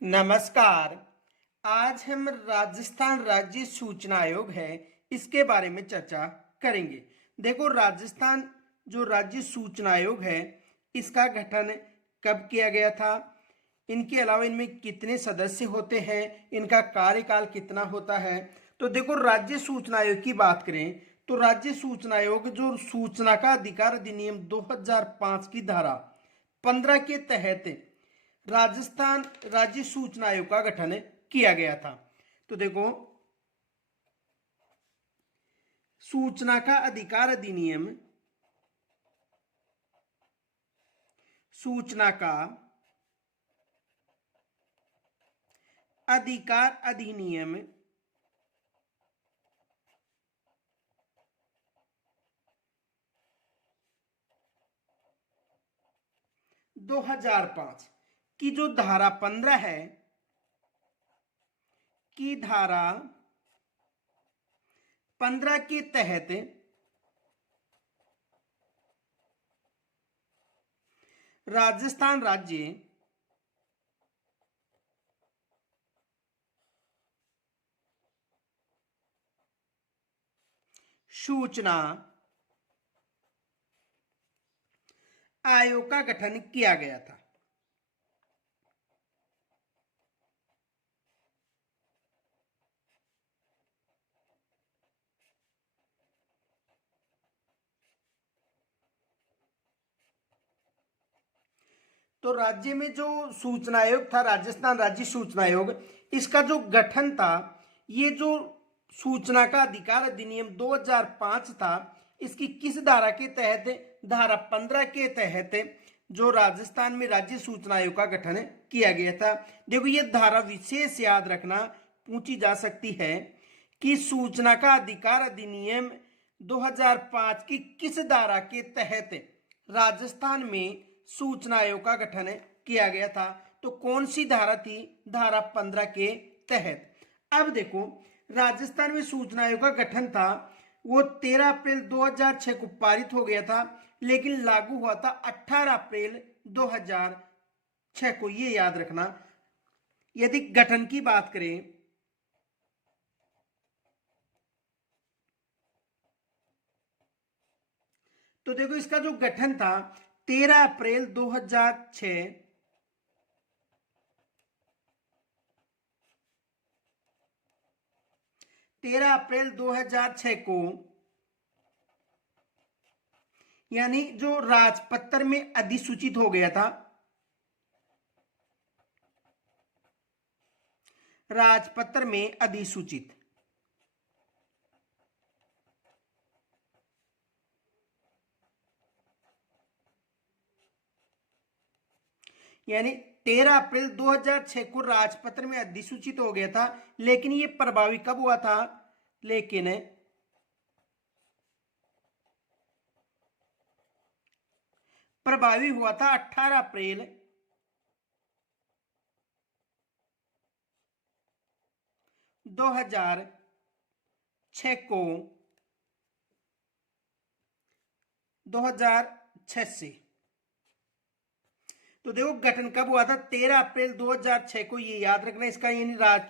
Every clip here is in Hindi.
नमस्कार। आज हम राजस्थान राज्य सूचना आयोग है इसके बारे में चर्चा करेंगे। देखो, राजस्थान जो राज्य सूचना आयोग है इसका गठन कब किया गया था, इनके अलावा इनमें कितने सदस्य होते हैं, इनका कार्यकाल कितना होता है। तो देखो, राज्य सूचना आयोग की बात करें तो राज्य सूचना आयोग जो सूचना का अधिकार अधिनियम 2005 की धारा 15 के तहत राजस्थान राज्य सूचना आयोग का गठन किया गया था। तो देखो, सूचना का अधिकार अधिनियम सूचना का अधिकार अधिनियम 2005 की जो धारा 15 है की धारा 15 के तहत राजस्थान राज्य सूचना आयोग का गठन किया गया था। तो राज्य में जो सूचना आयोग था, राजस्थान राज्य सूचना आयोग, इसका जो गठन था, ये जो सूचना का अधिकार अधिनियम 2005 था, इसकी किस धारा के तहत, धारा 15 के तहत जो राजस्थान में राज्य सूचना आयोग का गठन किया गया था। देखो, ये धारा विशेष याद रखना, पूछी जा सकती है कि सूचना का अधिकार अधिनियम 2005 की किस धारा के तहत राजस्थान में सूचना आयोग का गठन किया गया था। तो कौन सी धारा थी? धारा 15 के तहत। अब देखो, राजस्थान में सूचना आयोग का गठन था वो 13 अप्रैल 2006 को पारित हो गया था, लेकिन लागू हुआ था 18 अप्रैल 2006 को। ये याद रखना। यदि गठन की बात करें तो देखो, इसका जो गठन था 13 अप्रैल 2006 13 अप्रैल 2006 को, यानी जो राजपत्र में अधिसूचित हो गया था, राजपत्र में अधिसूचित, यानी 13 अप्रैल 2006 को राजपत्र में अधिसूचित हो गया था। लेकिन ये प्रभावी कब हुआ था? लेकिन प्रभावी हुआ था 18 अप्रैल 2006 को, 2006 से। तो देखो, गठन कब हुआ था? 13 अप्रैल 2006 को। ये याद रखना। इसका यानी राज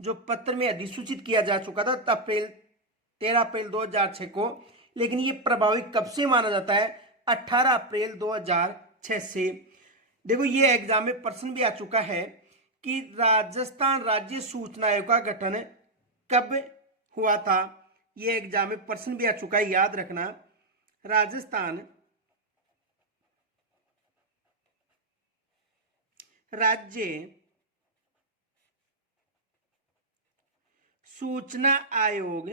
जो पत्र में अधिसूचित किया जा चुका था 13 अप्रैल 2006 को, लेकिन ये प्रभावी कब से माना जाता है? 18 अप्रैल 2006 से। देखो, ये एग्जाम में प्रश्न भी आ चुका है कि राजस्थान राज्य सूचना आयोग का गठन कब हुआ था। ये एग्जाम में प्रश्न भी आ चुका है, याद रखना। राजस्थान राज्य सूचना आयोग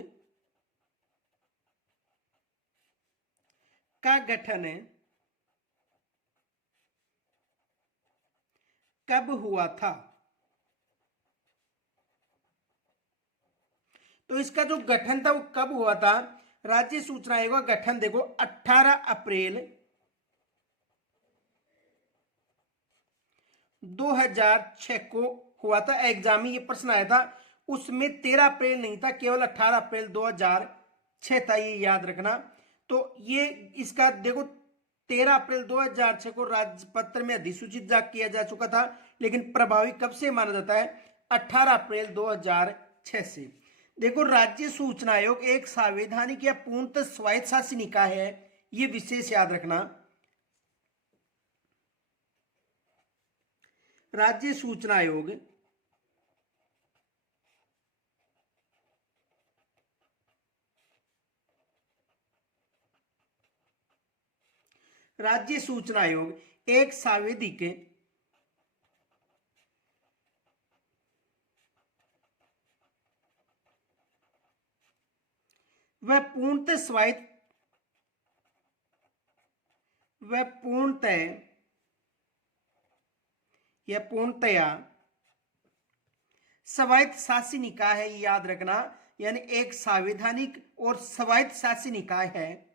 का गठन कब हुआ था? तो इसका जो गठन था वो कब हुआ था? राज्य सूचना आयोग का गठन देखो 18 अप्रैल 2006 को हुआ था। एग्जाम में ये प्रश्न आया था, उसमें 13 अप्रैल नहीं था, केवल 18 अप्रैल 2006 था। ये याद रखना। तो ये इसका देखो 13 अप्रैल 2006 को राजपत्र में अधिसूचित किया जा चुका था, लेकिन प्रभावी कब से माना जाता है? 18 अप्रैल 2006 से। देखो, राज्य सूचना आयोग एक संवैधानिक या पूर्णतः स्वायत्त शासी निकाय है, ये विशेष याद रखना। राज्य सूचना आयोग एक संवैधानिक वह पूर्णतः स्वायत्त पूर्णतया स्वायत्त शासी निकाय है, याद रखना। यानी एक संवैधानिक और स्वायत्त शासी निकाय है।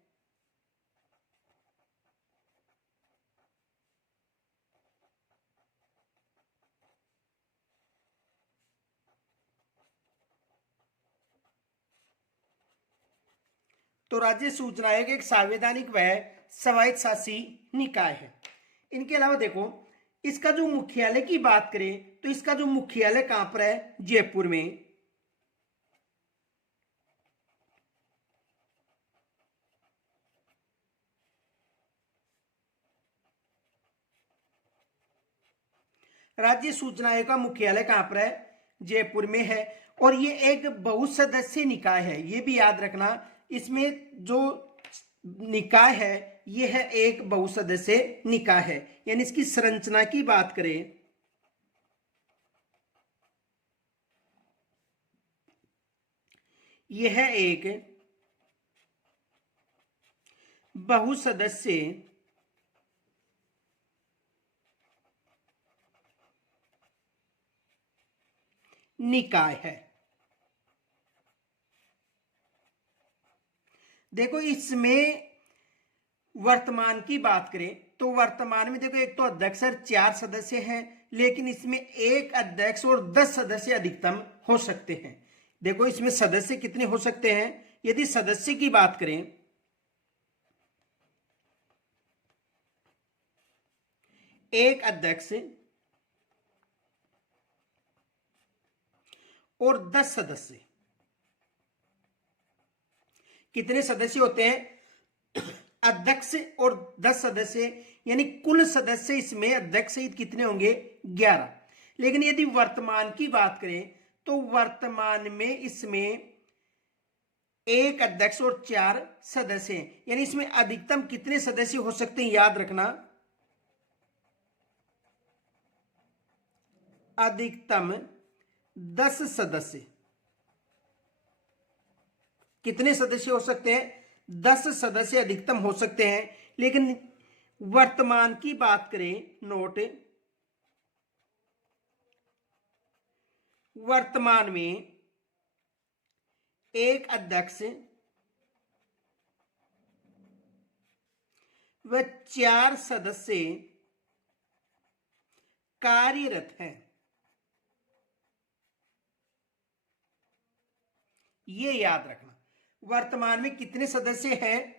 तो राज्य सूचना आयोग एक संवैधानिक व स्वायत्त शासी निकाय है। इनके अलावा देखो, इसका जो मुख्यालय की बात करें तो इसका जो मुख्यालय कहां पर है? जयपुर में। राज्य सूचना आयोग का मुख्यालय कहां पर है? जयपुर में है। और ये एक बहुसदस्यीय निकाय है, ये भी याद रखना। इसमें जो निकाय है ये है एक बहुसदस्यीय निकाय है। यानी इसकी संरचना की बात करें, यह है एक बहुसदस्यीय निकाय है। देखो, इसमें वर्तमान की बात करें तो वर्तमान में देखो, एक तो अध्यक्ष और 4 सदस्य हैं, लेकिन इसमें एक अध्यक्ष और 10 सदस्य अधिकतम हो सकते हैं। देखो, इसमें सदस्य कितने हो सकते हैं? यदि सदस्य की बात करें, एक अध्यक्ष और 10 सदस्य। कितने सदस्य होते हैं? अध्यक्ष और 10 सदस्य, यानी कुल सदस्य इसमें अध्यक्ष सहित कितने होंगे? 11। लेकिन यदि वर्तमान की बात करें तो वर्तमान में इसमें एक अध्यक्ष और 4 सदस्य हैं। यानी इसमें अधिकतम कितने सदस्य हो सकते हैं? याद रखना, अधिकतम 10 सदस्य। कितने सदस्य हो सकते हैं? 10 सदस्य अधिकतम हो सकते हैं। लेकिन वर्तमान की बात करें, नोट, वर्तमान में एक अध्यक्ष व 4 सदस्य कार्यरत हैं। ये याद रखना। वर्तमान में कितने सदस्य हैं?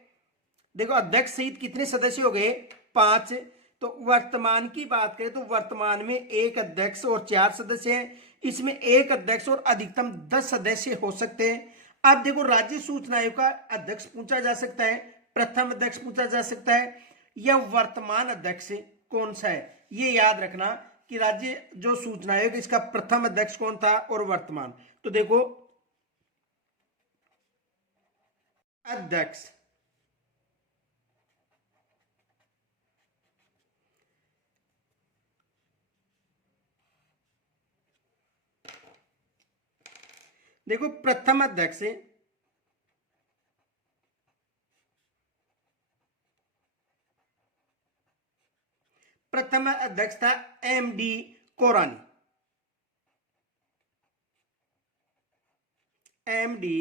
देखो, अध्यक्ष सहित कितने सदस्य हो गए? 5। तो वर्तमान की बात करें तो वर्तमान में एक अध्यक्ष और 4 सदस्य हैं। इसमें एक अध्यक्ष और अधिकतम 10 सदस्य हो सकते हैं। अब देखो, राज्य सूचना आयोग का अध्यक्ष पूछा जा सकता है, प्रथम अध्यक्ष पूछा जा सकता है, या वर्तमान अध्यक्ष कौन सा है? ये याद रखना कि राज्य जो सूचना आयोग, इसका प्रथम अध्यक्ष कौन था और वर्तमान। तो देखो, अध्यक्ष, देखो, प्रथम अध्यक्ष था एमडी कोरानी। एमडी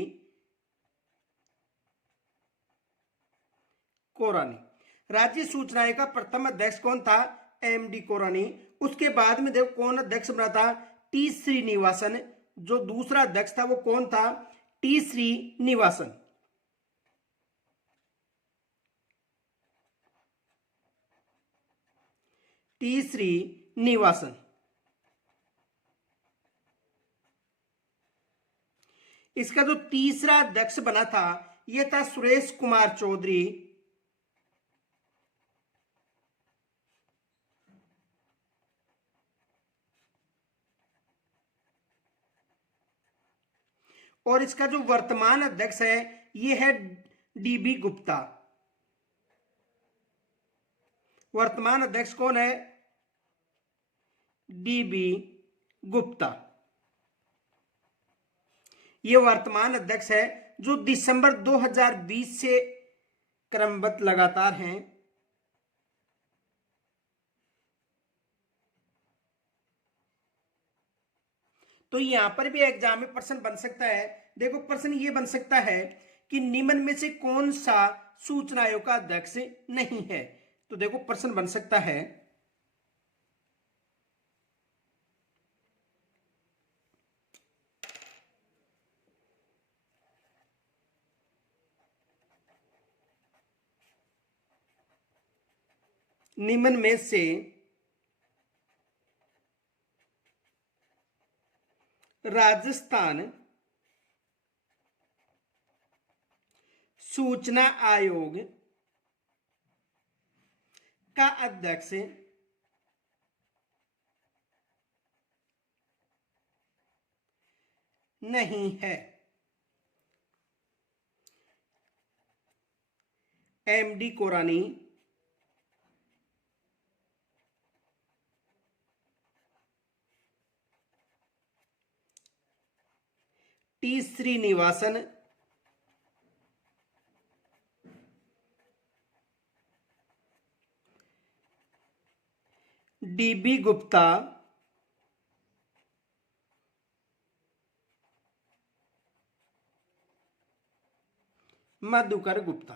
कोरानी। राज्य सूचना आयोग का प्रथम अध्यक्ष कौन था? एमडी कोरानी। उसके बाद में देखो कौन अध्यक्ष बना था? टी श्रीनिवासन। जो दूसरा अध्यक्ष था वो कौन था? टी श्रीनिवासन। टी श्रीनिवासन। इसका जो तीसरा अध्यक्ष बना था यह था सुरेश कुमार चौधरी। और इसका जो वर्तमान अध्यक्ष है यह है डीबी गुप्ता। वर्तमान अध्यक्ष कौन है? डीबी गुप्ता। यह वर्तमान अध्यक्ष है जो दिसंबर 2020 से क्रमबद्ध लगातार हैं। तो यहां पर भी एग्जाम में प्रश्न बन सकता है। देखो प्रश्न ये बन सकता है कि निम्न में से कौन सा सूचना आयोग का अध्यक्ष नहीं है। तो देखो प्रश्न बन सकता है निम्न में से राजस्थान सूचना आयोग का अध्यक्ष नहीं है। M D Korani, T Srinivasan, D B Gupta, Madhukar Gupta.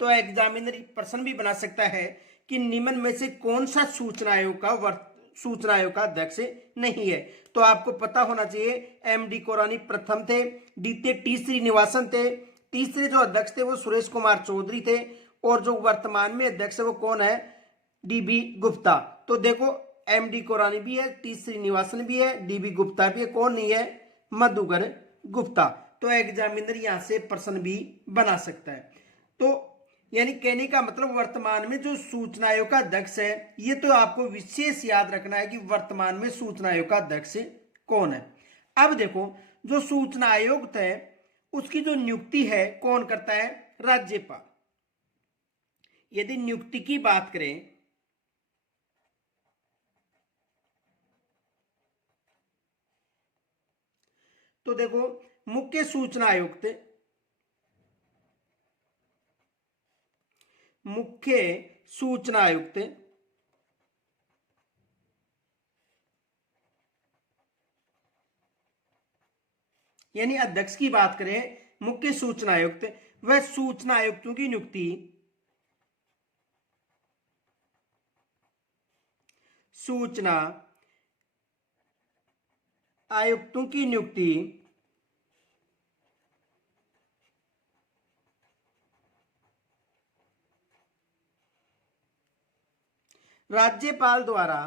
तो एग्जामिनर प्रश्न भी बना सकता है कि निम्न में से कौन सा सूचना आयोग का अध्यक्ष नहीं है। तो आपको पता होना चाहिए एमडी कोरानी प्रथम थे, द्वितीय टी श्रीनिवासन थे, तीसरे जो अध्यक्ष थे वो सुरेश कुमार चौधरी थे, और जो वर्तमान में अध्यक्ष है वो कौन है? डीबी गुप्ता। तो देखो एमडी कोरानी भी है, टी श्रीनिवासन भी है, डीबी गुप्ता भी है, कौन नहीं है? मधुकर गुप्ता। तो एग्जामिनर यहां से प्रश्न भी बना सकता है। तो यानी कहने का मतलब वर्तमान में जो सूचना आयोग का अध्यक्ष है, ये तो आपको विशेष याद रखना है कि वर्तमान में सूचना आयोग का अध्यक्ष कौन है। अब देखो जो सूचना आयोग है उसकी जो नियुक्ति है कौन करता है? राज्यपाल। यदि नियुक्ति की बात करें तो देखो मुख्य सूचना आयुक्त, मुख्य सूचना आयुक्त यानी अध्यक्ष की बात करें, मुख्य सूचना आयुक्त वह सूचना आयुक्तों की नियुक्ति सूचना आयुक्तों की नियुक्ति राज्यपाल द्वारा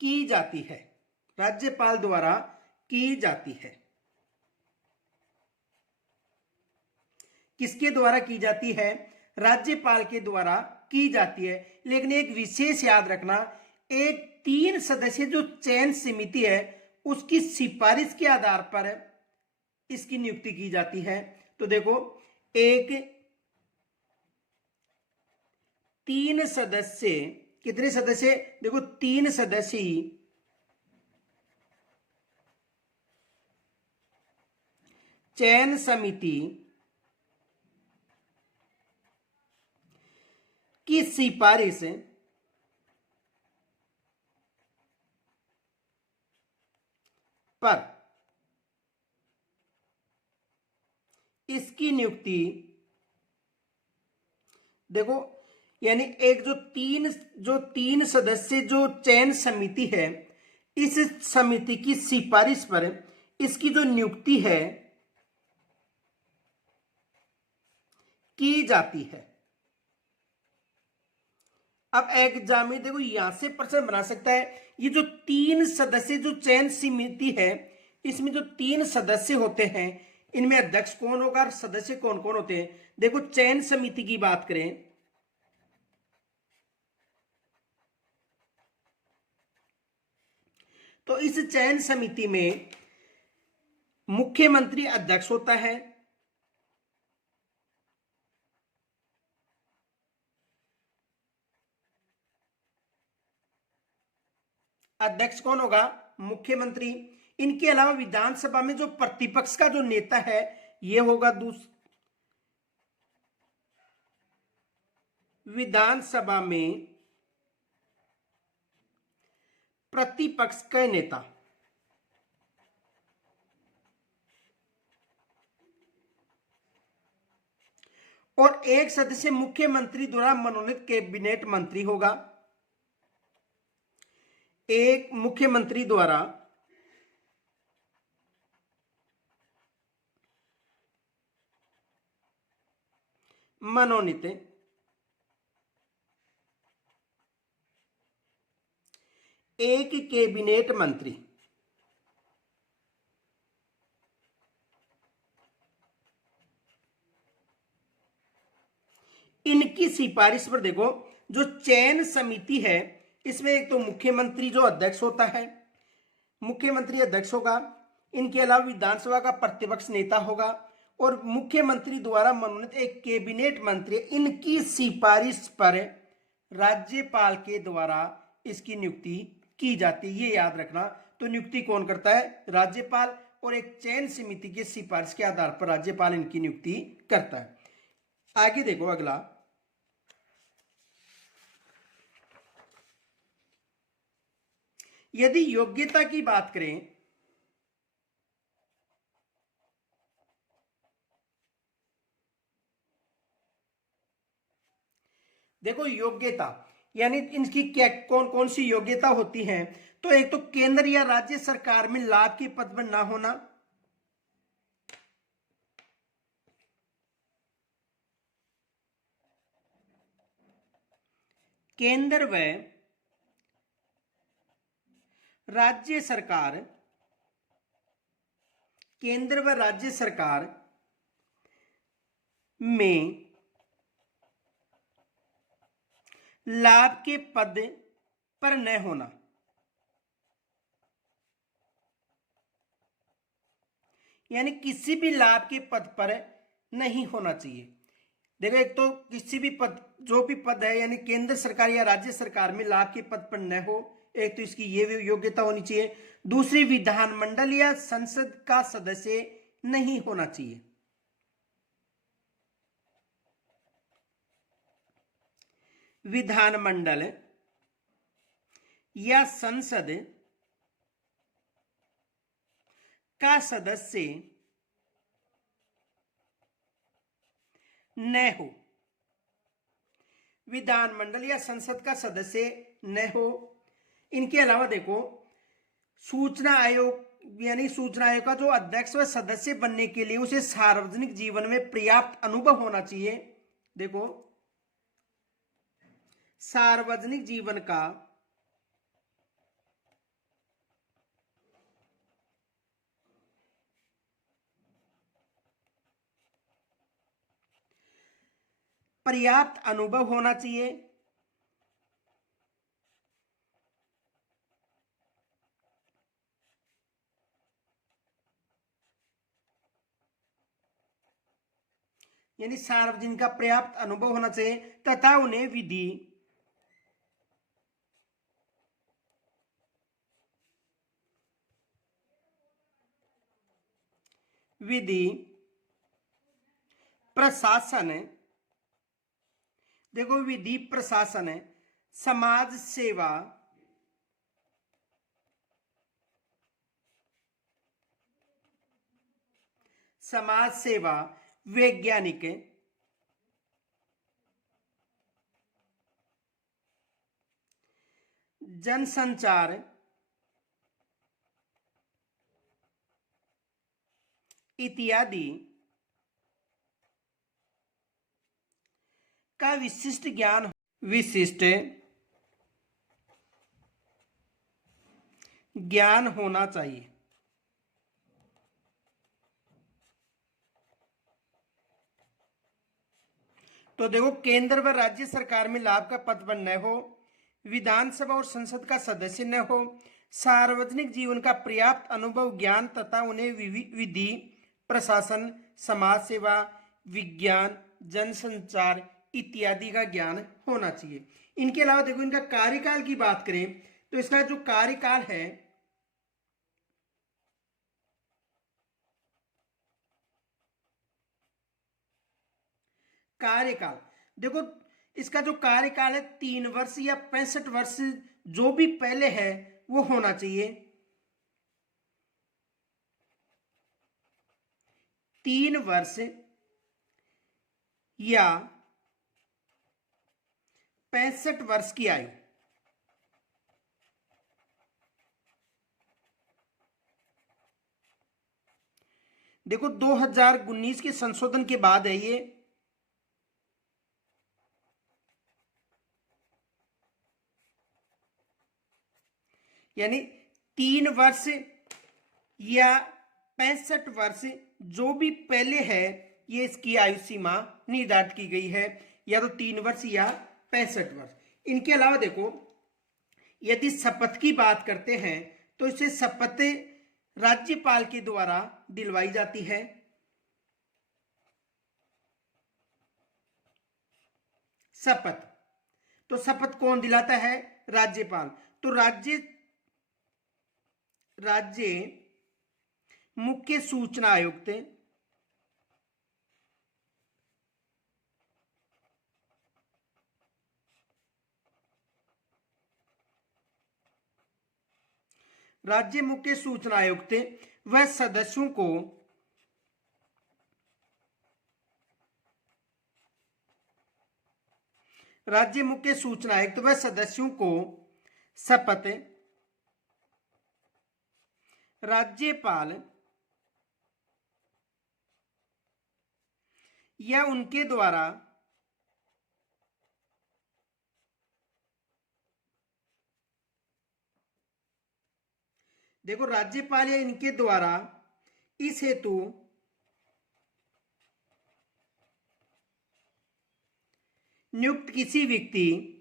की जाती है। राज्यपाल द्वारा की जाती है। किसके द्वारा की जाती है? राज्यपाल के द्वारा की जाती है। लेकिन एक विशेष याद रखना, एक 3 सदस्यीय जो चयन समिति है उसकी सिफारिश के आधार पर इसकी नियुक्ति की जाती है। तो देखो एक 3 सदस्य, कितने सदस्य? देखो 3 सदस्यीय चयन समिति की सिफारिश पर इसकी नियुक्ति, देखो यानी एक जो तीन सदस्य जो चयन समिति है, इस समिति की सिफारिश पर इसकी जो नियुक्ति है की जाती है। अब एग्जाम में देखो यहां से प्रश्न बना सकता है, ये जो 3 सदस्य जो चयन समिति है, इसमें जो 3 सदस्य होते हैं, इनमें अध्यक्ष कौन होगा और सदस्य कौन कौन होते हैं। देखो चयन समिति की बात करें तो इस चयन समिति में मुख्यमंत्री अध्यक्ष होता है, अध्यक्ष कौन होगा, मुख्यमंत्री। इनके अलावा विधानसभा में जो प्रतिपक्ष का जो नेता है ये होगा विधानसभा में प्रतिपक्ष का नेता। और एक सदस्य मुख्यमंत्री द्वारा मनोनीत कैबिनेट मंत्री होगा, एक मुख्यमंत्री द्वारा मनोनीत एक कैबिनेट मंत्री। इनकी सिफारिश पर देखो जो चयन समिति है इसमें एक तो मुख्यमंत्री जो अध्यक्ष होता है, मुख्यमंत्री अध्यक्ष होगा, इनके अलावा विधानसभा का प्रतिपक्ष नेता होगा और मुख्यमंत्री द्वारा मनोनीत एक कैबिनेट मंत्री। इनकी सिफारिश पर राज्यपाल के द्वारा इसकी नियुक्ति की जाती है, ये याद रखना। तो नियुक्ति कौन करता है, राज्यपाल, और एक चयन समिति की सिफारिश के आधार पर राज्यपाल इनकी नियुक्ति करता है। आगे देखो अगला, यदि योग्यता की बात करें देखो योग्यता यानी इनकी क्या कौन कौन सी योग्यता होती है। तो एक तो केंद्र या राज्य सरकार में लाभ के पद पर ना होना, केंद्र व राज्य सरकार, केंद्र व राज्य सरकार में लाभ के पद पर न होना, यानी किसी भी लाभ के पद पर नहीं होना चाहिए। देखो एक तो किसी भी पद, जो भी पद है यानी केंद्र सरकार या राज्य सरकार में लाभ के पद पर न हो, एक तो इसकी ये योग्यता होनी चाहिए। दूसरी, विधानमंडल या संसद का सदस्य नहीं होना चाहिए। विधानमंडल या संसद का सदस्य न हो, विधानमंडल या संसद का सदस्य न हो। इनके अलावा देखो सूचना आयोग यानी सूचना आयोग का जो अध्यक्ष व सदस्य बनने के लिए उसे सार्वजनिक जीवन में पर्याप्त अनुभव होना चाहिए। देखो सार्वजनिक जीवन का पर्याप्त अनुभव होना चाहिए। यानी सार्वजनिक का पर्याप्त अनुभव होना चाहिए तथा उन्हें विधि प्रशासन, देखो विधि प्रशासन, समाज सेवा, समाज सेवा, वैज्ञानिक, जनसंचार इत्यादि का विशिष्ट ज्ञान, विशिष्ट ज्ञान होना चाहिए। तो देखो, केंद्र व राज्य सरकार में लाभ का पद पर न हो, विधानसभा और संसद का सदस्य न हो, सार्वजनिक जीवन का पर्याप्त अनुभव ज्ञान तथा उन्हें विधि, प्रशासन, समाज सेवा, विज्ञान, जनसंचार इत्यादि का ज्ञान होना चाहिए। इनके अलावा देखो, इनका कार्यकाल की बात करें तो इसका जो कार्यकाल है, कार्यकाल देखो, इसका जो कार्यकाल है 3 वर्ष या 65 वर्ष, जो भी पहले है वो होना चाहिए। 3 वर्ष या 65 वर्ष की आयु। देखो, 2019 के संशोधन के बाद है ये, यानी 3 वर्ष या 65 वर्ष, जो भी पहले है ये इसकी आयु सीमा निर्धारित की गई है, या तो 3 वर्ष या 65 वर्ष। इनके अलावा देखो, यदि शपथ की बात करते हैं तो इसे शपथ राज्यपाल के द्वारा दिलवाई जाती है। शपथ, तो शपथ कौन दिलाता है? राज्यपाल। तो राज्य मुख्य सूचना आयुक्त राज्य मुख्य सूचना आयुक्त व सदस्यों को राज्य मुख्य सूचना आयुक्त व सदस्यों को शपथ राज्यपाल या उनके द्वारा देखो, राज्यपाल या इनके द्वारा इस हेतु नियुक्त किसी व्यक्ति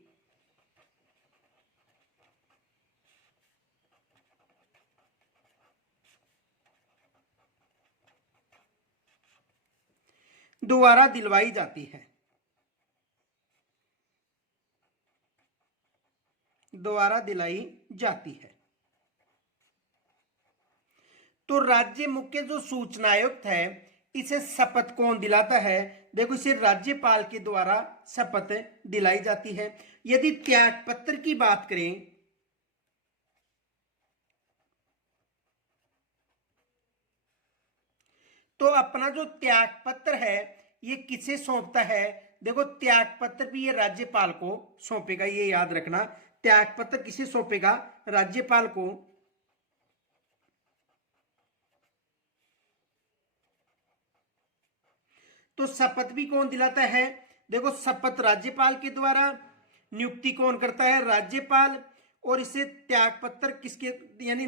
द्वारा दिलवाई जाती है, द्वारा दिलाई जाती है। तो राज्य मुख्य जो सूचना आयुक्त है, इसे शपथ कौन दिलाता है? देखो, इसे राज्यपाल के द्वारा शपथ दिलाई जाती है। यदि त्याग पत्र की बात करें तो अपना जो त्याग पत्र है ये किसे सौंपता है? देखो, त्याग पत्र भी ये राज्यपाल को सौंपेगा, ये याद रखना। त्याग पत्र किसे सौंपेगा? राज्यपाल को। तो शपथ भी कौन दिलाता है? देखो, शपथ राज्यपाल के द्वारा, नियुक्ति कौन करता है? राज्यपाल। और इसे त्याग पत्र किसके, यानी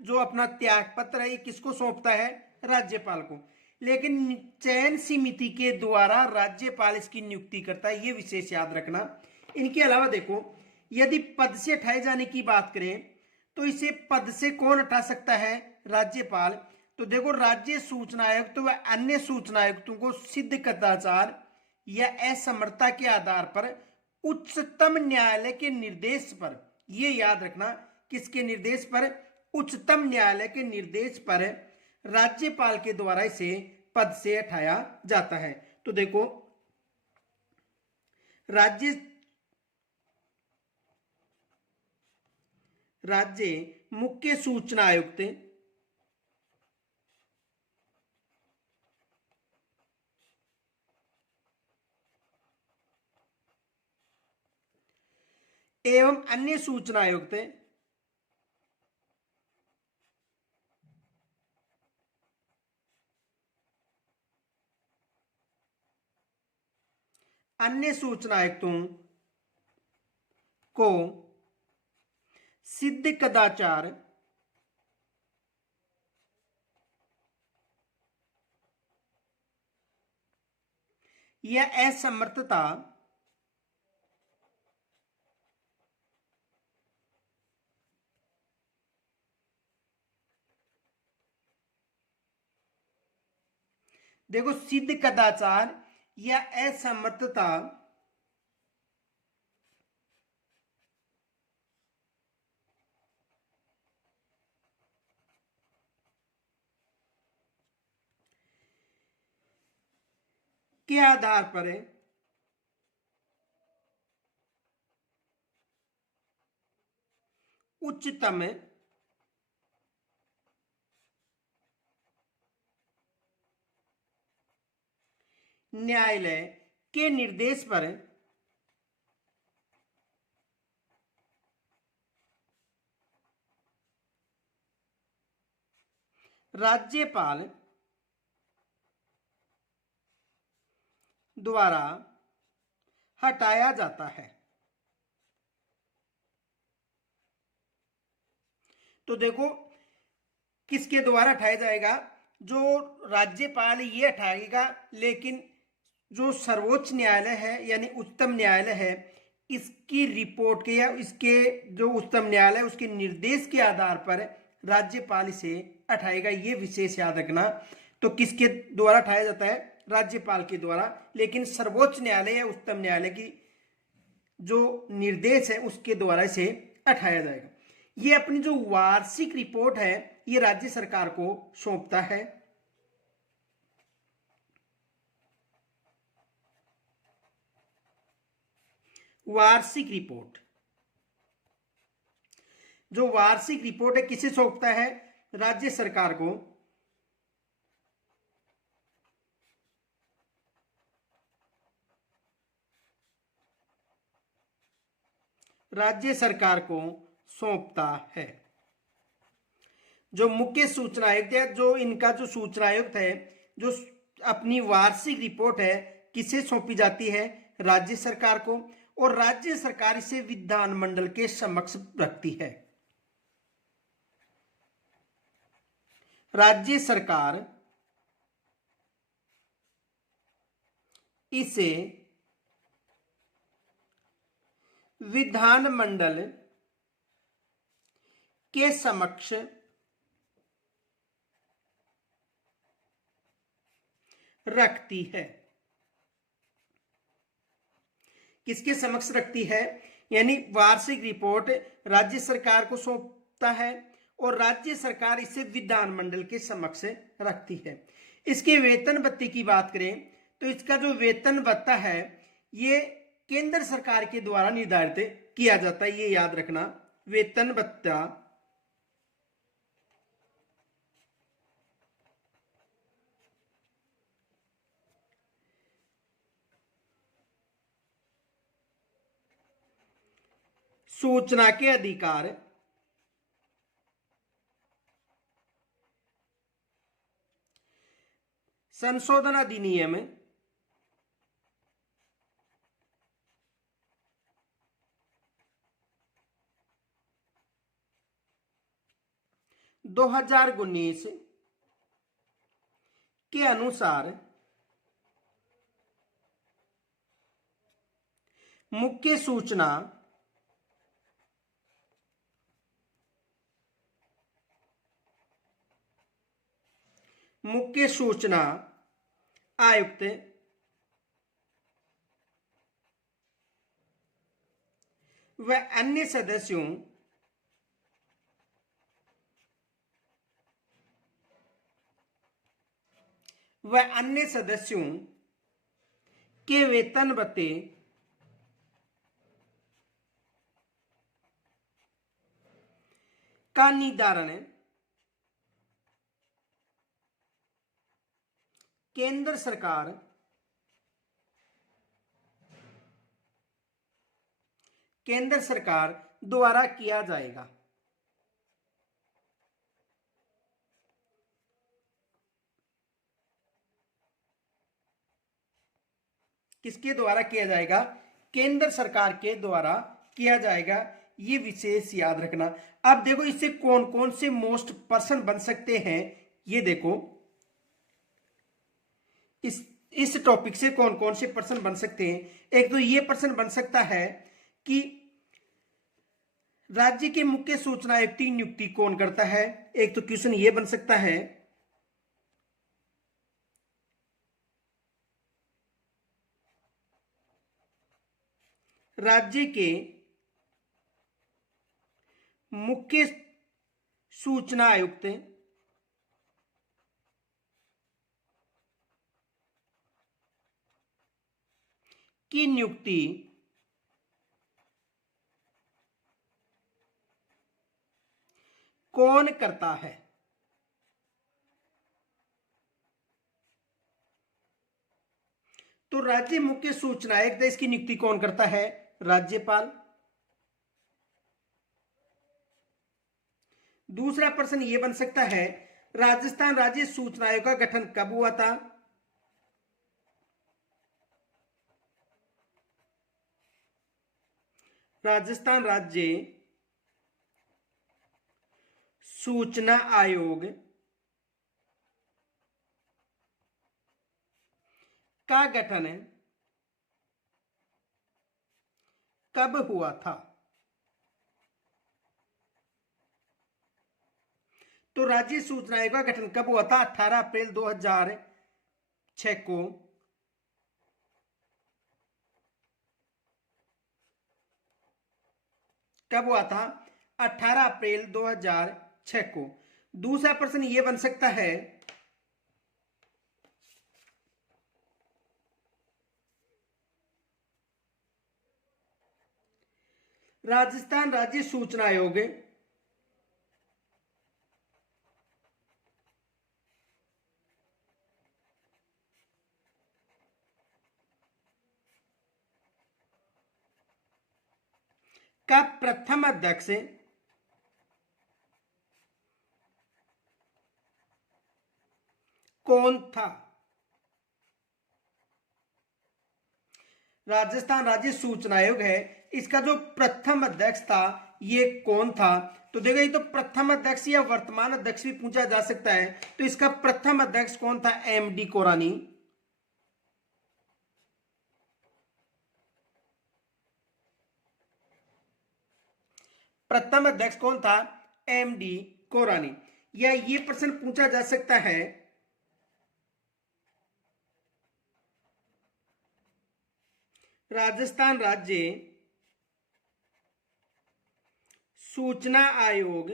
जो अपना त्याग पत्र है ये किसको सौंपता है? राज्यपाल को। लेकिन चयन समिति के द्वारा राज्यपाल इसकी नियुक्ति करता है, ये विशेष याद रखना। इनके अलावा देखो, यदि पद से हटाए जाने की बात करें तो इसे पद से कौन हटा सकता है? राज्यपाल। तो देखो, राज्य सूचना आयुक्त व अन्य सूचना आयुक्तों को सिद्ध कदाचार या असमर्थता के आधार पर उच्चतम न्यायालय के निर्देश पर, यह याद रखना, किसके निर्देश पर? उच्चतम न्यायालय के निर्देश पर राज्यपाल के द्वारा इसे पद से हटाया जाता है। तो देखो, राज्य मुख्य सूचना आयुक्त एवं अन्य सूचना आयुक्त अन्य सूचना आयुक्तों को सिद्ध कदाचार या असमर्थता देखो सिद्ध कदाचार या असमर्थता के आधार पर उच्चतम न्यायालय के निर्देश पर राज्यपाल द्वारा हटाया जाता है। तो देखो किसके द्वारा हटाया जाएगा, जो राज्यपाल ये हटाएगा, लेकिन जो सर्वोच्च न्यायालय है यानी उच्चतम न्यायालय है, इसकी रिपोर्ट के या इसके जो उच्चतम न्यायालय उसके निर्देश के आधार पर राज्यपाल इसे हटाएगा। ये विशेष याद रखना। तो किसके द्वारा हटाया जाता है, राज्यपाल के द्वारा, लेकिन सर्वोच्च न्यायालय या उच्चतम न्यायालय की जो निर्देश है उसके द्वारा इसे हटाया जाएगा। ये अपनी जो वार्षिक रिपोर्ट है ये राज्य सरकार को सौंपता है। वार्षिक रिपोर्ट, जो वार्षिक रिपोर्ट है किसे सौंपता है, राज्य सरकार को। राज्य सरकार को सौंपता है। जो मुख्य सूचना आयुक्त है, जो इनका जो सूचना आयुक्त है, जो अपनी वार्षिक रिपोर्ट है किसे सौंपी जाती है, राज्य सरकार को, और राज्य सरकार इसे विधानमंडल के समक्ष रखती है। राज्य सरकार इसे विधानमंडल के समक्ष रखती है। किसके समक्ष रखती है, यानी वार्षिक रिपोर्ट राज्य सरकार को सौंपता है और राज्य सरकार इसे विधानमंडल के समक्ष रखती है। इसके वेतन भत्ते की बात करें तो इसका जो वेतन भत्ता है ये केंद्र सरकार के द्वारा निर्धारित किया जाता है। ये याद रखना, वेतन भत्ता सूचना के अधिकार संशोधन अधिनियम 2019 के अनुसार मुख्य सूचना आयुक्त व अन्य सदस्यों के वेतन भत्ते का निर्धारण केंद्र सरकार द्वारा किया जाएगा। किसके द्वारा किया जाएगा, केंद्र सरकार के द्वारा किया जाएगा। ये विशेष याद रखना। अब देखो इससे कौन कौन से मोस्ट पर्सन बन सकते हैं, ये देखो इस टॉपिक से कौन कौन से प्रश्न बन सकते हैं। एक तो ये प्रश्न बन सकता है कि राज्य के मुख्य सूचना आयुक्त की नियुक्ति कौन करता है। एक तो क्वेश्चन ये बन सकता है। राज्य के मुख्य सूचना आयुक्त की नियुक्ति कौन करता है। तो राज्य मुख्य सूचना आयुक्त इसकी नियुक्ति कौन करता है, राज्यपाल। दूसरा प्रश्न यह बन सकता है, राजस्थान राज्य सूचना आयोग का गठन कब हुआ था। राजस्थान राज्य सूचना आयोग का गठन कब हुआ था। तो राज्य सूचना आयोग का गठन कब हुआ था, 18 अप्रैल 2006 को। कब हुआ था, 18 अप्रैल 2006 को। दूसरा प्रश्न यह बन सकता है, राजस्थान राज्य सूचना आयोग का प्रथम अध्यक्ष कौन था। राजस्थान राज्य सूचना आयोग है, इसका जो प्रथम अध्यक्ष था ये कौन था। तो देखो, ये तो प्रथम अध्यक्ष या वर्तमान अध्यक्ष भी पूछा जा सकता है। तो इसका प्रथम अध्यक्ष कौन था, एमडी कोरानी। प्रथम अध्यक्ष कौन था, एमडी कोरानी। या ये प्रश्न पूछा जा सकता है, राजस्थान राज्य सूचना आयोग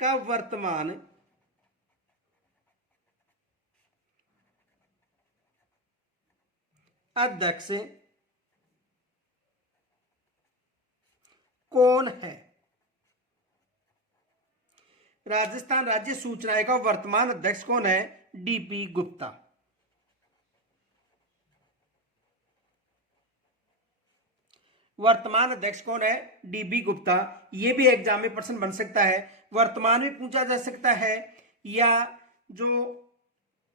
का वर्तमान अध्यक्ष कौन है। राजस्थान राज्य सूचना आयोग का वर्तमान अध्यक्ष कौन है, डीपी गुप्ता। वर्तमान अध्यक्ष कौन है, डीबी गुप्ता। ये भी एग्जाम में प्रश्न बन सकता है, वर्तमान में पूछा जा सकता है या जो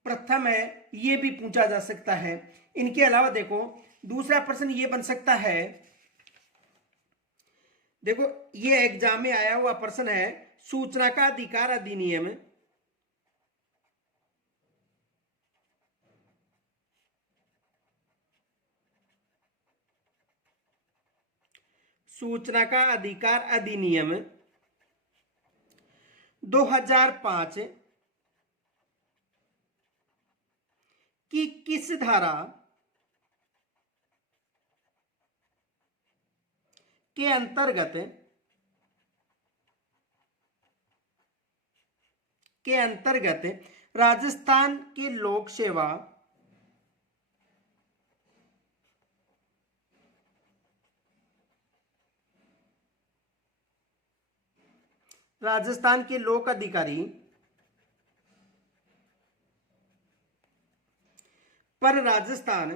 प्रथम है ये भी पूछा जा सकता है। इनके अलावा देखो, दूसरा प्रश्न ये बन सकता है, देखो ये एग्जाम में आया हुआ प्रश्न है, सूचना का अधिकार अधिनियम सूचना का अधिकार अधिनियम 2005 की किस धारा के अंतर्गत राजस्थान के लोक सेवा राजस्थान के लोक अधिकारी पर राजस्थान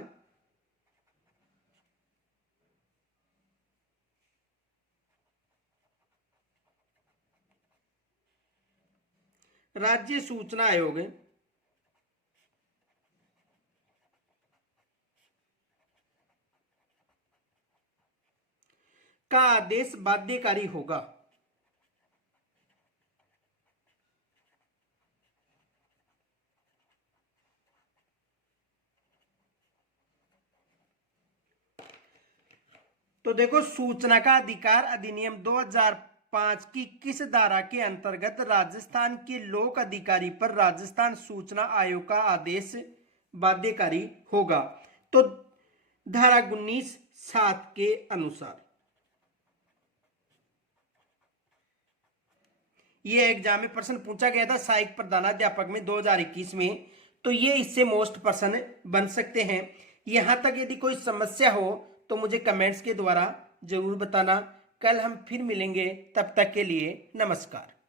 राज्य सूचना आयोग का आदेश बाध्यकारी होगा। तो देखो, सूचना का अधिकार अधिनियम 2005 की किस धारा के अंतर्गत राजस्थान के लोक अधिकारी पर राजस्थान सूचना आयोग का आदेश बाध्यकारी होगा? तो धारा 19(7) के अनुसार। ये एग्जाम में प्रश्न पूछा गया था सहायक प्रधानाध्यापक में 2021 में, तो ये इससे मोस्ट प्रश्न बन सकते हैं। यहां तक यदि कोई समस्या हो तो मुझे कमेंट्स के द्वारा जरूर बताना। कल हम फिर मिलेंगे, तब तक के लिए नमस्कार।